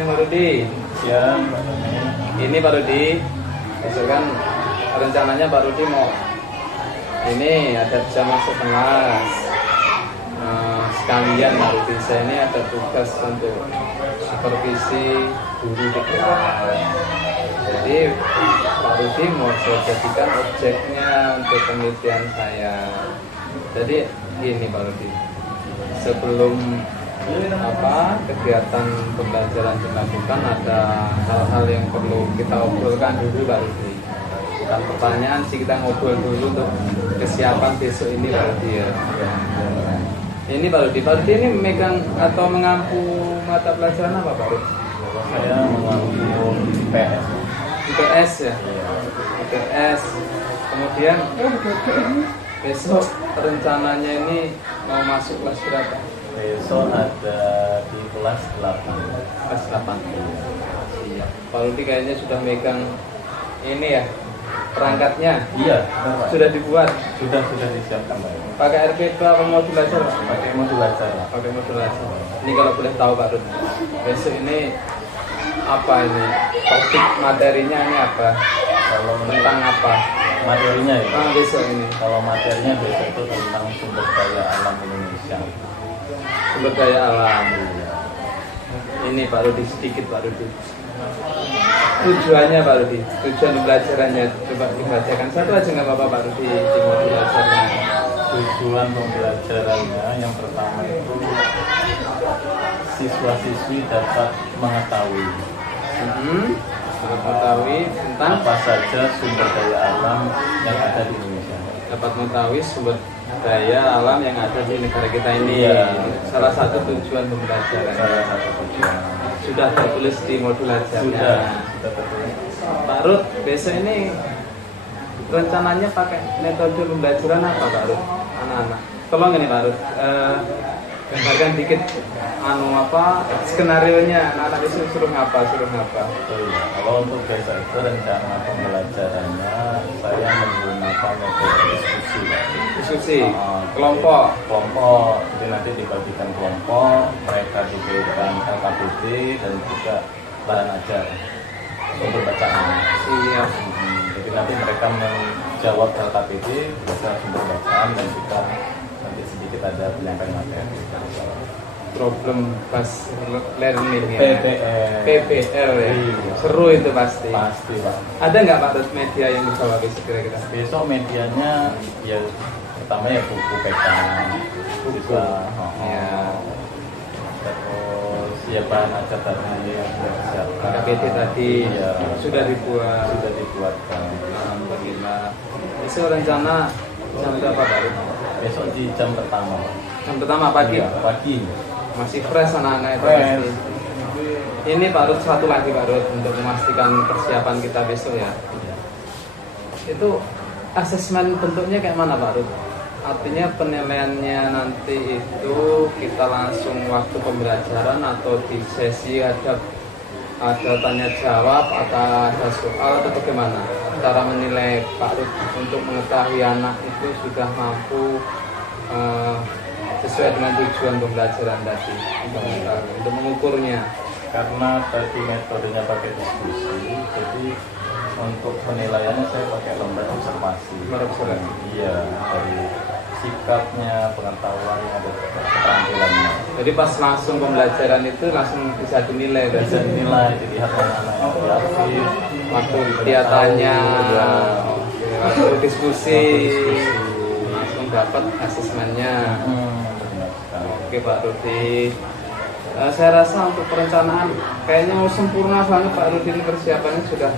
siang Pak Rudi. Siang, Pak Rudi. Ini Pak Rudi, besok kan rencananya Pak Rudi mau ini ada jam masuk kelas. Sekalian Pak Rudi, saya ini ada tugas untuk supervisi guru di kelas. Jadi Pak Rudi mau saya jadikan objeknya untuk penelitian saya. Jadi gini Pak Rudi, sebelum kegiatan pembelajaran dilakukan ada hal-hal yang perlu kita obrolkan dulu Pak Rudi. Bukan pertanyaan sih, kita ngobrol dulu untuk kesiapan besok ini Pak Rudi ya. Ini Pak Rudi ini megang atau mengampu mata pelajaran apa Pak Rudi? Saya mengampu IPS. IPS ya? IPS. Kemudian besok rencananya ini mau masuk kelas berapa? Besok ada di kelas 8. Kelas 8. Iya. Pak Rudi kayaknya sudah megang ini ya, perangkatnya. Iya, benar, Pak. Sudah dibuat. Sudah disiapkan, Pak. Pakai RPP apa modulator? Pakai modulator, Pak. Pakai modulator. Ini kalau boleh tahu Pak Rudi, besok ini apa ini? Topik materinya ini apa? Kalau Tentang apa? materinya ya. Besok ini. Kalau materinya besok itu tentang sumber daya alam Indonesia. Sumber daya alam. Ini Pak Rudi sedikit Pak Rudi. Tujuannya Pak Rudi, tujuan pembelajarannya coba dibacakan satu aja nggak apa-apa Pak Rudi di pembelajarannya. Tujuan pembelajarannya yang pertama itu siswa-siswi dapat mengetahui Mengetahui tentang apa saja sumber daya alam yang ada di Indonesia. Dapat mengetahui sumber daya alam yang ada di negara kita ini. Iya. Salah satu tujuan pembelajaran. Salah satu tujuan. Sudah tertulis di modulatornya. Sudah tertulis. Pak Rud, besok ini rencananya pakai metode pembelajaran apa Pak Rud? Anak-anak. Tolong ini Pak Rud, gambarkan dikit skenario nya anak-anak itu suruh ngapa. Oh iya. Kalau untuk besok itu rencana pembelajarannya saya menggunakan metode diskusi, Pak. Diskusi, kelompok. Jadi nanti dibagikan kelompok, mereka diberikan LKPD dan juga bahan ajar untuk bacaan. Iya. Jadi nanti mereka menjawab LKPD, bisa sumber bacaan dan juga nanti sedikit ada penyampaian materi. Problem based learning ya. PBL. PBL ya. Iya. Seru itu pasti. Pasti, Pak. Ada nggak Pak Rud media yang dibawa besok kira-kira? Besok medianya ya pertama ya buku PK, bisa, Ya. terus ya bahan ajar tadi yang sudah disiapkan. KPD tadi Iya. sudah dibuat. Sudah dibuatkan. Alhamdulillah. Besok rencana jam berapa Pak Rud? Besok di jam pertama. Jam pertama pagi. Iya, pagi. Masih fresh anak-anak itu Fresh. pasti. Ini Pak Rud, satu lagi Pak Rud untuk memastikan persiapan kita besok ya. Itu asesmen bentuknya kayak mana Pak Rud? Artinya penilaiannya nanti itu kita langsung waktu pembelajaran atau di sesi ada tanya jawab atau ada soal atau bagaimana? Cara menilai Pak Rud untuk mengetahui anak itu sudah mampu sesuai dengan tujuan pembelajaran tadi untuk mengukurnya. Karena tadi metodenya pakai diskusi, jadi untuk penilaiannya saya pakai lembar observasi. Lembar observasi. Iya, dari sikapnya, pengetahuannya, dan keterampilannya. Jadi pas langsung pembelajaran itu langsung bisa dinilai. Bisa dinilai, dilihat anak-anak yang kreatif, Waktu dia tanya, waktu diskusi, langsung dapat asesmennya. Oke Pak Rudi, saya rasa untuk perencanaan kayaknya sempurna banget Pak Rudi, ini persiapannya sudah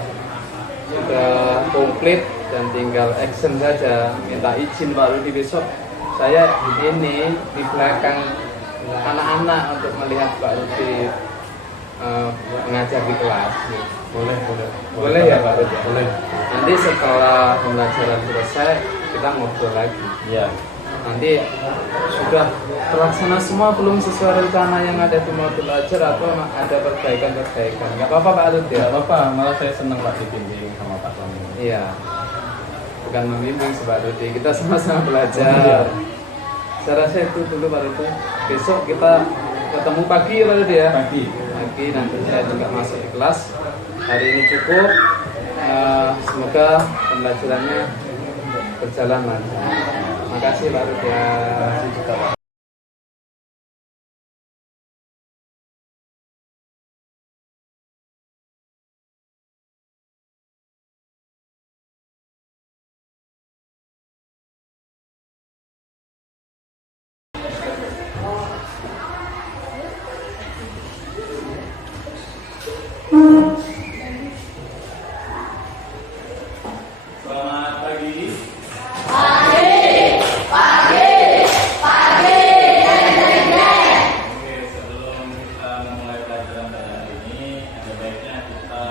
komplit dan tinggal action saja. Minta izin Pak Rudi besok saya ini di belakang anak-anak untuk melihat Pak Rudi mengajar di kelas. Boleh ya Pak Rudi? Boleh. Nanti setelah pembelajaran selesai kita ngobrol lagi. Iya. Nanti sudah terlaksana semua belum sesuai rencana yang ada di modul belajar atau ada perbaikan-perbaikan? Nggak apa-apa Pak Arut ya? Nggak apa-apa, malah saya senang Pak dibimbing sama Pak Tony. Iya, bukan membimbing Pak Rudi, kita sama-sama belajar. Saya rasa itu dulu Pak Rudi. Besok kita ketemu pagi ya Pak Rudi ya. Pagi. Pagi nanti saya juga masuk di kelas. Hari ini cukup. Semoga pembelajarannya berjalan lancar. Terima kasih Pak Rudi ya. Terima kasih juga Pak. Selamat pagi. Oke, sebelum kita memulai pelajaran pada hari ini, ada baiknya kita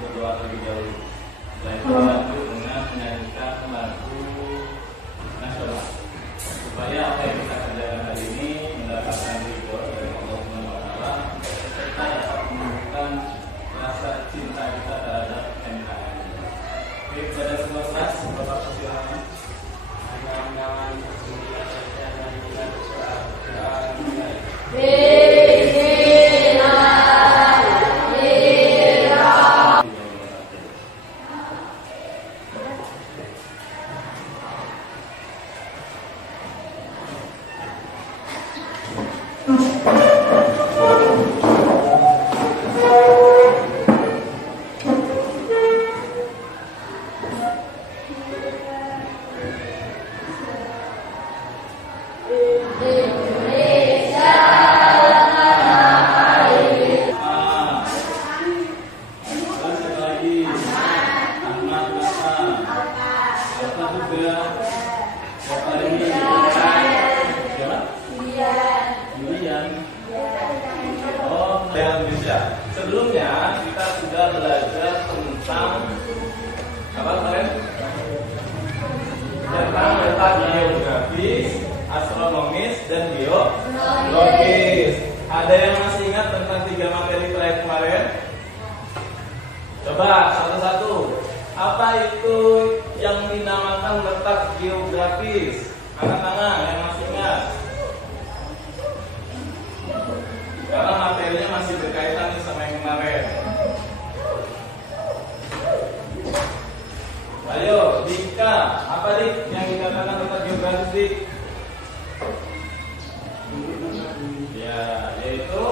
berdoa terlebih dahulu. Setelah itu lanjut dengan menyanyikan lagu nasional. Supaya apa yang kita kerjakan hari ini mendapatkan ridho dari Allah Subhanahu wa Ta'ala, serta dapat menunjukkan rasa cinta kita terhadap NKRI. Oke, pada semua kelas, Bapak persilakan. Terus satu lagi, Ahmad Hasan. Apa juga? Bapak ini siapa? Julian. Oh, yang bisa. Sebelumnya kita sudah belajar tentang apa kemarin? Tentang letak geografis, astronomis, dan biologis. Ada yang masih ingat tentang 3 materi terakhir kemarin? Coba satu-satu. Apa itu yang dinamakan letak geografis? Angkat tangan yang masih ingat. Karena materinya masih berkaitan nih sama yang kemarin. Ayo, Dika, apa Dik yang dikatakan letak geografis Dik? Ya, yaitu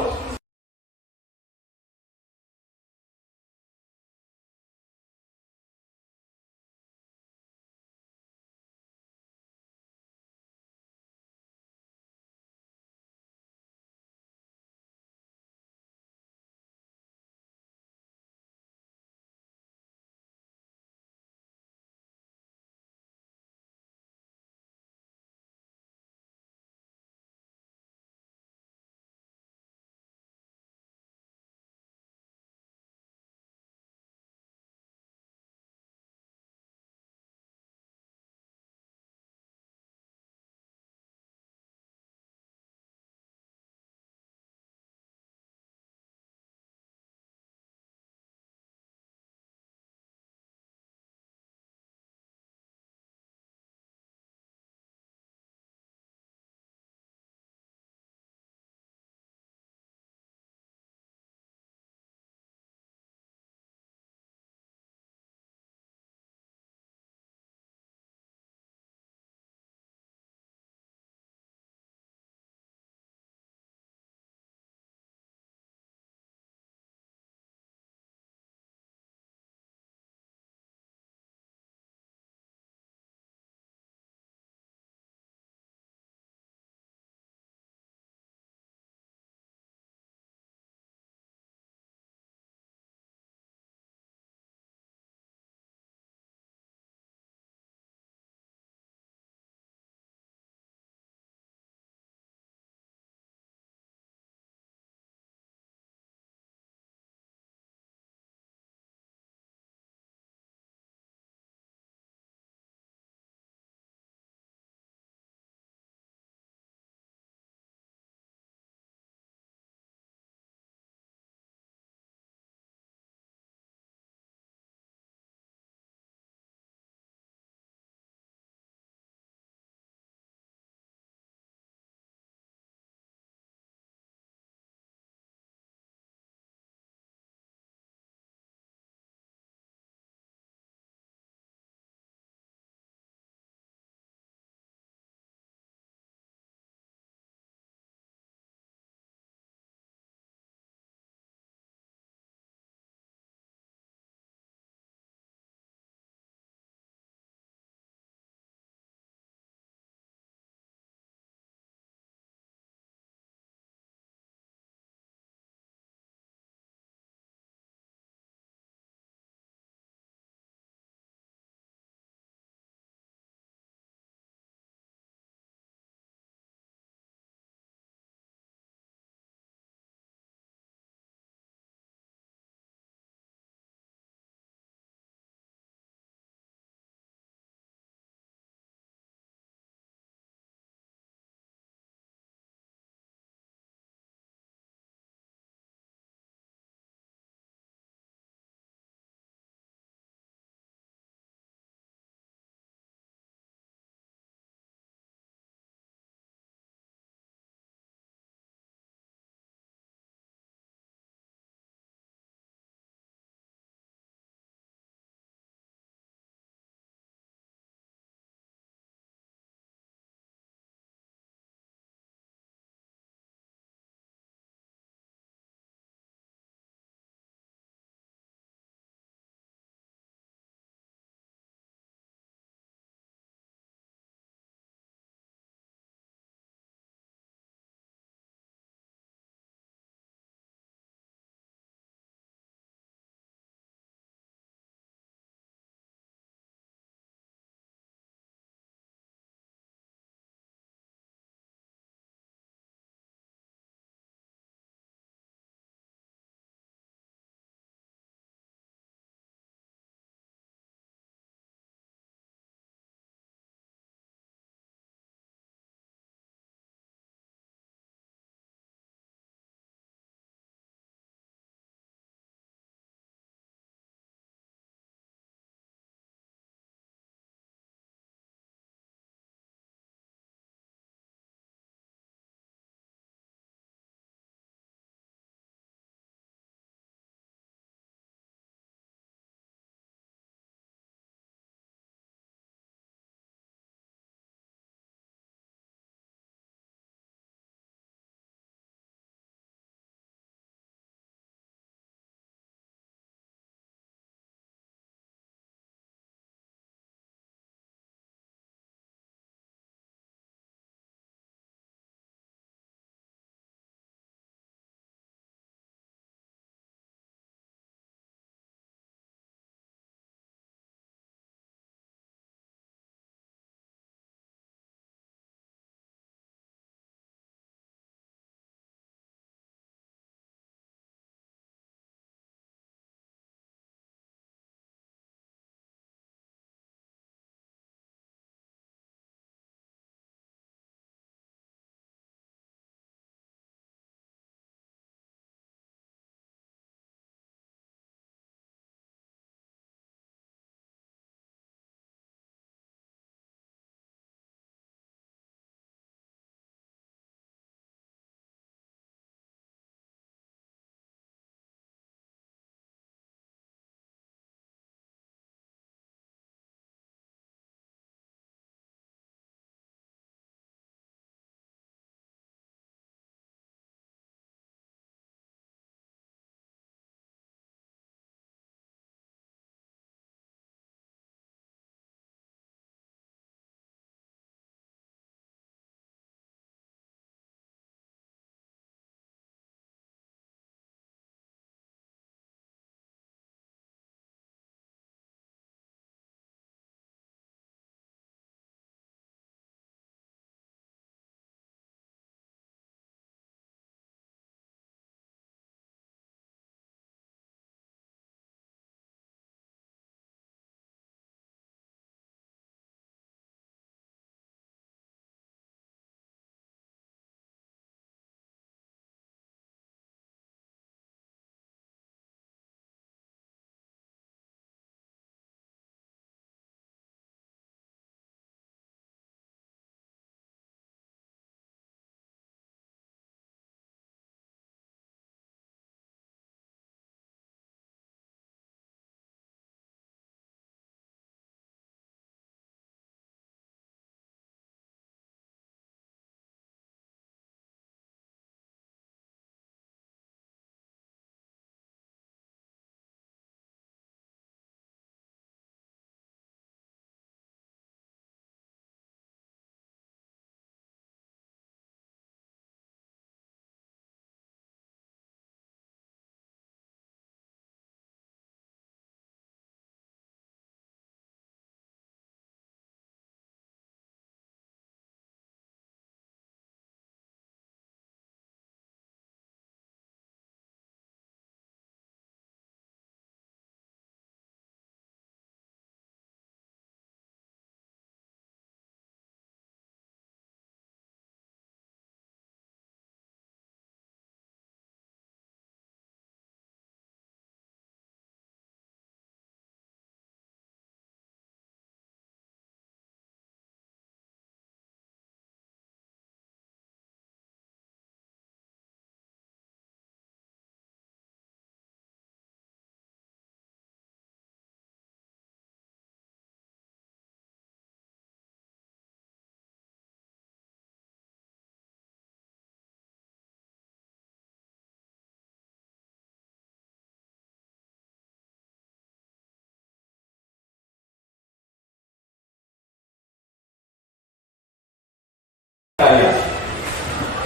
kaya,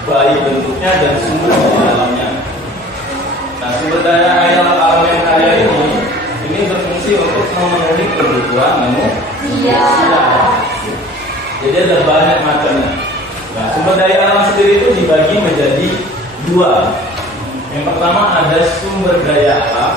baik bentuknya dan sumber daya alamnya. Nah, sumber daya alam yang kaya ini berfungsi untuk memenuhi kebutuhan manusia. Jadi ada banyak macamnya. Nah, sumber daya alam sendiri itu dibagi menjadi dua. Yang pertama ada sumber daya alam.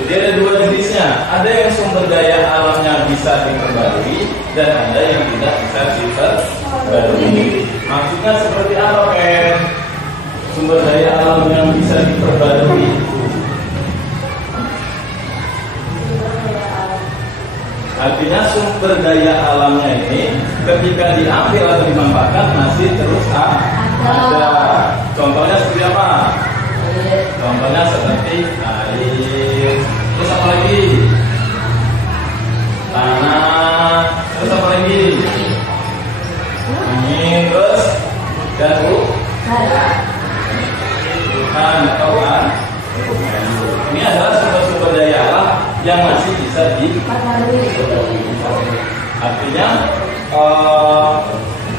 Jadi ada dua jenisnya. Ada yang sumber daya alamnya bisa diperbarui dan ada yang tidak bisa diperbarui. Maksudnya seperti apa, Ken? Sumber daya alam yang bisa diperbarui. Artinya sumber daya alamnya ini ketika diambil atau dimanfaatkan masih terus ada. Contohnya seperti apa? Contohnya seperti air. Terus apa lagi? Tanah. Terus apa lagi? Angin. Terus dan bukan atau kan? Ini adalah sumber-sumber daya alam yang masih bisa diperbarui. Artinya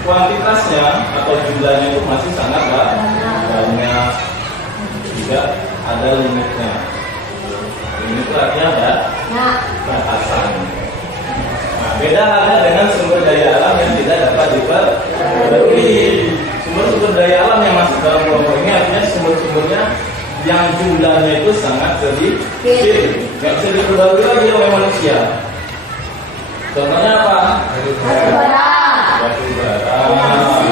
kuantitasnya atau jumlahnya itu masih sangat banyak. Juga ada limitnya. Limit itu artinya ada batasan. Nah, beda halnya dengan sumber daya alam yang tidak dapat diperbarui. Sumber-sumber daya alam yang masuk dalam kelompok ini artinya sumber-sumbernya yang jumlahnya itu sangat sedikit, nggak bisa diperbarui lagi oleh manusia. Contohnya apa? Batu bara,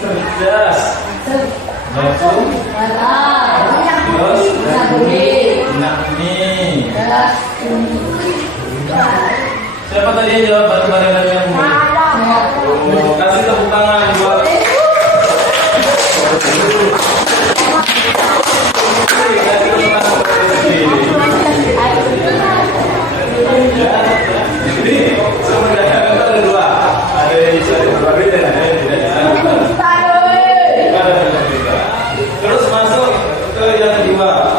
cerdas, siapa tadi yang jawab batu bara dan yang kasih tepuk tangan buat. Jadi sumber daya alam ada dua, ada yang bisa diperbarui dan ada yang tidak bisa diperbarui. Terus masuk ke yang kedua,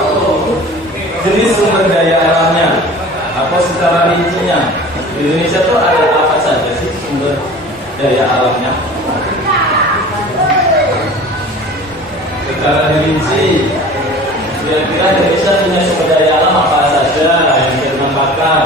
jenis sumber daya alamnya atau secara rincinya. Di Indonesia tuh ada apa saja sih sumber daya alamnya? Secara rinci, kira-kira Indonesia punya sumber daya alam apa saja yang bisa dimanfaatkan?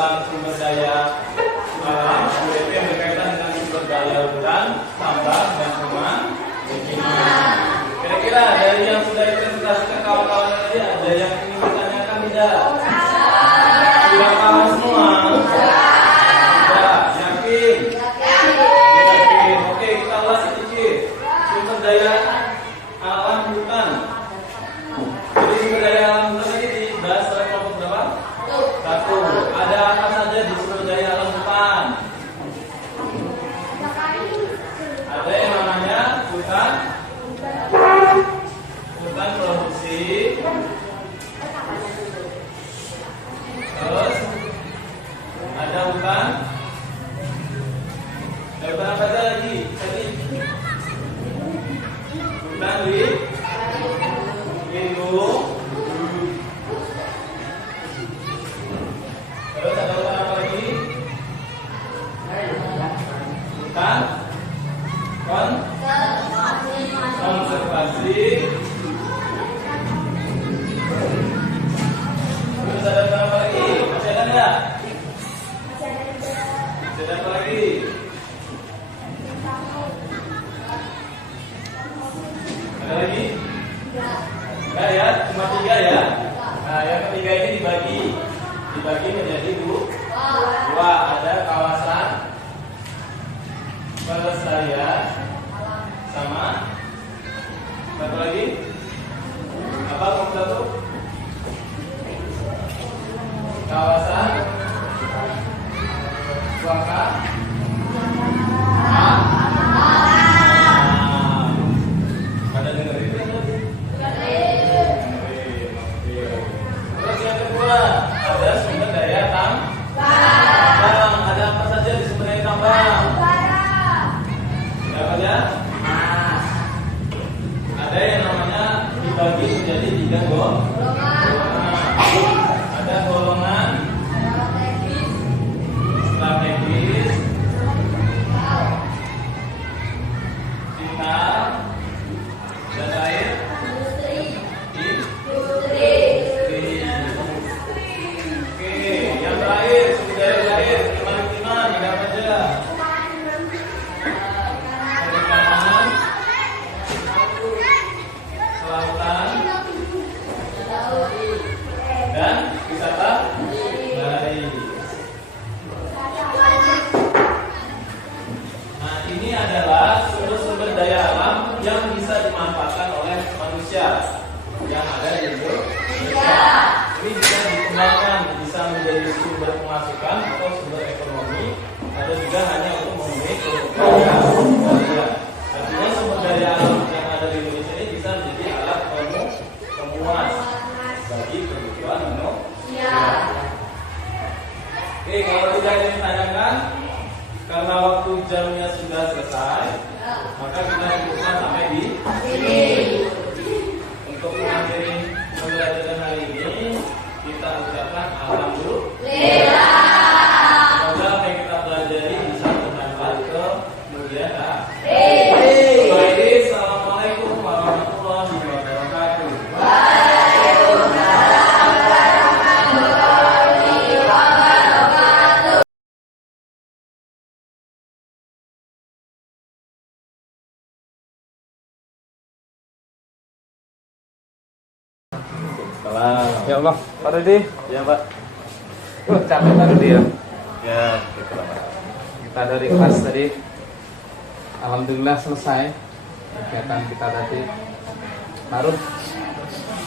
Sumber daya alam yang berkaitan dengan sumber daya hutan, tambang, dan pemanfaatan. Kira-kira dari yang sudah dipresentasikan kawan-kawan tadi ada yang ingin ditanyakan tidak? Sudah paham semua? Sudah yakin? Yakin. Oke, kita ulas sedikit. Sumber daya alam hutan. Jadi sumber daya alam hutan ini dibahas oleh kelompok berapa? Satu. Ada apa saja di sumber daya alam hutan? Ada yang namanya hutan produksi. Terus ada hutan apa lagi? Tadi Terus ada urutan apa lagi? Bukan? Konservasi. Terus ada urutan apa lagi? Masih ada nggak? Masih ada apa lagi? Ada lagi? Enggak ya, cuma 3 ya. Nah, yang ketiga ini dibagi menjadi dua. Ada kawasan pelestarian sama satu lagi apa kamu tahu? Kawasan suaka. Pada dengerin kan? Terus yang kedua ada sumber daya tambang. Ada apa saja di sumber daya tambang? Apa ya? Ada yang namanya dibagi menjadi 3 golongan. Ada golongan strategis, vital, dan lain industri. Oke, yang terakhir sumber daya air kemaritiman ada apa aja? Perikanan, kelautan, dan wisata baris. Nah, ini adalah sumber-sumber daya alam yang bisa dimanfaatkan oleh manusia yang ada di Indonesia. Ini bisa dikembangkan, bisa menjadi sumber pemasukan atau sumber ekonomi, atau juga hanya untuk memenuhi kebutuhan warga. Artinya sumber daya alam yang ada di Indonesia ini bisa menjadi alat pemuas bagi kebutuhan manusia. Oke, kalau tidak ada yang ditanyakan, karena waktu jamnya sudah selesai, maka kita cukupkan sampai di sini. Untuk mengakhiri pembelajaran hari ini, kita ucapkan alhamdulillah. Semoga apa yang kita pelajari bisa bermanfaat kemudian hari. Assalamualaikum warahmatullahi wabarakatuh. Salam. Ya Allah, Pak Rudi. Ya Pak. Capek Pak Rudi ya. Ya, gitu lah Pak. Kita dari kelas tadi, alhamdulillah selesai kegiatan kita tadi. Baru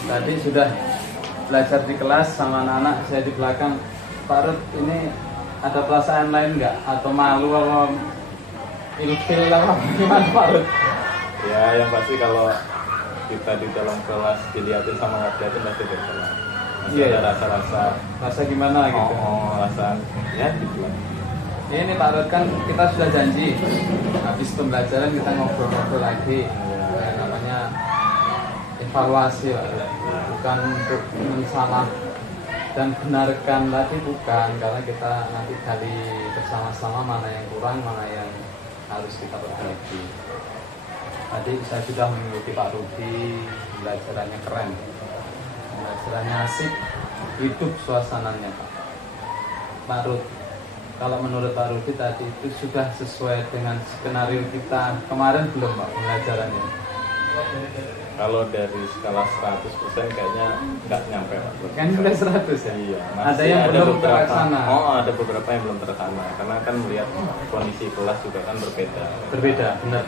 tadi sudah belajar di kelas sama anak-anak, saya di belakang. Pak Rud, ini ada perasaan lain nggak? Atau malu apa ilfil apa gimana Pak Rud? Ya, yang pasti kalau kita di dalam kelas dilihatin sama ngerjain pasti berkelas. Masih Iya, ada iya. rasa-rasa Rasa gimana gitu? rasa ya gitu lah. Ya, ini Pak Rud, kan kita sudah janji habis pembelajaran kita ngobrol-ngobrol lagi. Ya, namanya evaluasi Pak Rud. Bukan untuk mensalah dan benarkan tadi, bukan, karena kita nanti gali bersama-sama mana yang kurang, mana yang harus kita perbaiki. Tadi saya sudah mengikuti Pak Rudi, pembelajarannya keren, pembelajarannya asik, hidup suasananya Pak Rud. Kalau menurut Pak Rudi tadi itu sudah sesuai dengan skenario kita kemarin belum Pak pembelajarannya? Kalau dari skala 100% kayaknya nggak nyampe Pak. Kan sudah 100 ya? Iya, Ada yang belum terlaksana. Ada beberapa yang belum terlaksana karena kan melihat kondisi kelas juga kan berbeda. Berbeda, benar.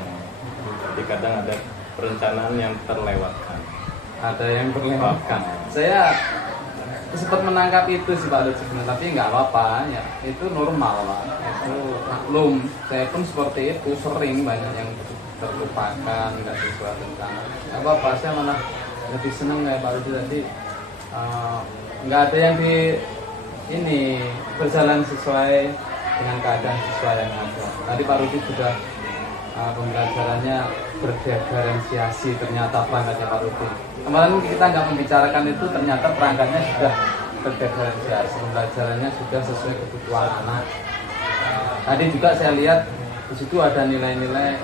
Jadi kadang ada perencanaan yang terlewatkan. Ada yang terlewatkan. Saya sempat menangkap itu sih Pak Rud sebenarnya, tapi nggak apa-apa ya, itu normal Pak, itu maklum. Saya pun seperti itu, sering banyak yang terlupakan, nggak sesuai rencana. Nggak apa-apa, saya malah lebih seneng kayak Pak Rudi tadi, nggak ada yang di ini berjalan sesuai dengan keadaan sesuai yang ada. Tadi Pak Rudi sudah pembelajarannya berdiferensiasi ternyata perangkatnya Pak Rudi. Kemarin kita nggak membicarakan itu, ternyata perangkatnya sudah berdiferensiasi, pembelajarannya sudah sesuai kebutuhan anak. Tadi juga saya lihat di situ ada nilai-nilai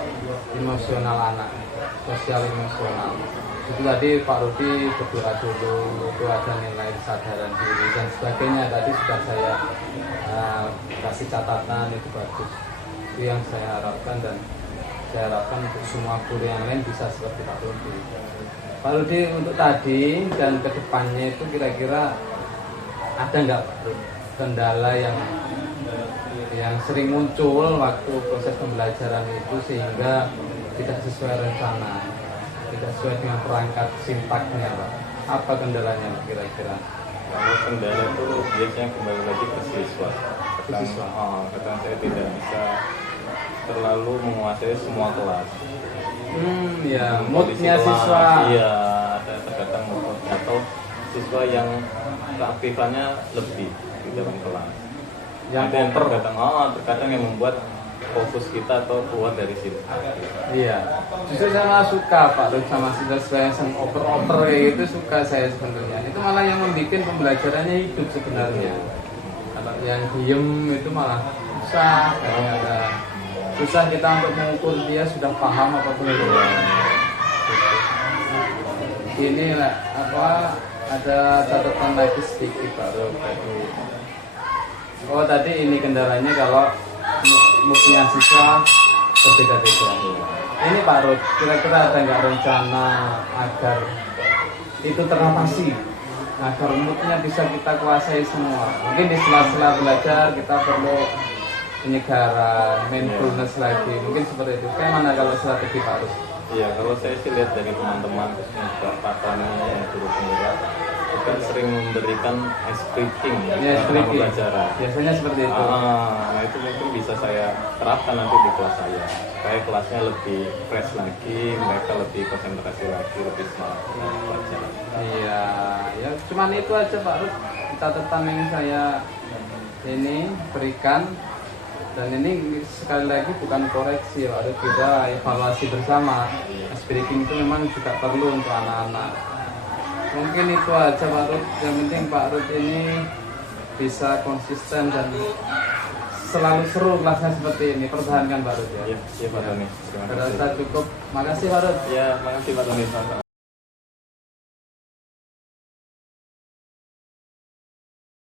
emosional anak, sosial emosional. Itu tadi Pak Rudi berdoa dulu, itu ada nilai kesadaran diri dan sebagainya. Tadi sudah saya kasih catatan, itu bagus. Itu yang saya harapkan, dan saya harapkan untuk semua guru yang lain bisa seperti Pak Rudi. Pak Rudi, untuk tadi dan kedepannya itu kira-kira ada nggak Pak Rudi kendala yang sering muncul waktu proses pembelajaran itu sehingga tidak sesuai rencana, tidak sesuai dengan perangkat sintaknya Pak? Apa kendalanya Pak kira-kira? Kalau kendala itu biasanya kembali lagi ke siswa. Kadang saya tidak bisa terlalu menguasai semua kelas. Ya, Kondisi moodnya kelas, siswa. iya, ada terkadang mood atau siswa yang keaktifannya lebih di dalam kelas. Yang ada yang terkadang yang membuat fokus kita atau keluar dari situ. Iya, justru saya malah suka Pak Rud sama siswa yang oper-oper kayak gitu, suka saya sebenarnya. Itu malah yang membuat pembelajarannya hidup sebenarnya. Kalau yang diem itu malah susah, ternyata susah kita untuk mengukur dia sudah paham apa belum. Ini lah ada catatan lagi sedikit Pak Rud tadi. Oh tadi ini kendalanya kalau moodnya siswa berbeda-beda. Ini Pak Rud, kira-kira ada nggak rencana agar itu teratasi, agar moodnya bisa kita kuasai semua? Mungkin di sela-sela belajar kita perlu penyegaran, mindfulness lagi, mungkin seperti itu. Kayak mana kalau strategi Pak Rud? Iya, kalau saya sih lihat dari teman-teman Pak Tani yang guru penggerak kan sering memberikan scripting dalam pembelajaran. Biasanya seperti itu. Nah itu mungkin bisa saya terapkan nanti di kelas saya. Supaya kelasnya lebih fresh lagi, mereka lebih konsentrasi lagi, lebih semangat dengan pelajaran. Iya, ya cuman itu aja Pak Rud catatan yang saya ini berikan. Dan ini sekali lagi bukan koreksi Pak Rud, kita evaluasi bersama. Speaking itu memang juga perlu untuk anak-anak. Mungkin itu aja Pak Rud, yang penting Pak Rud ini bisa konsisten dan selalu seru kelasnya seperti ini. Pertahankan Pak Rud ya. Iya Pak Tony, terima kasih. Saya cukup, makasih Pak Rud. Ya, makasih Pak Tony.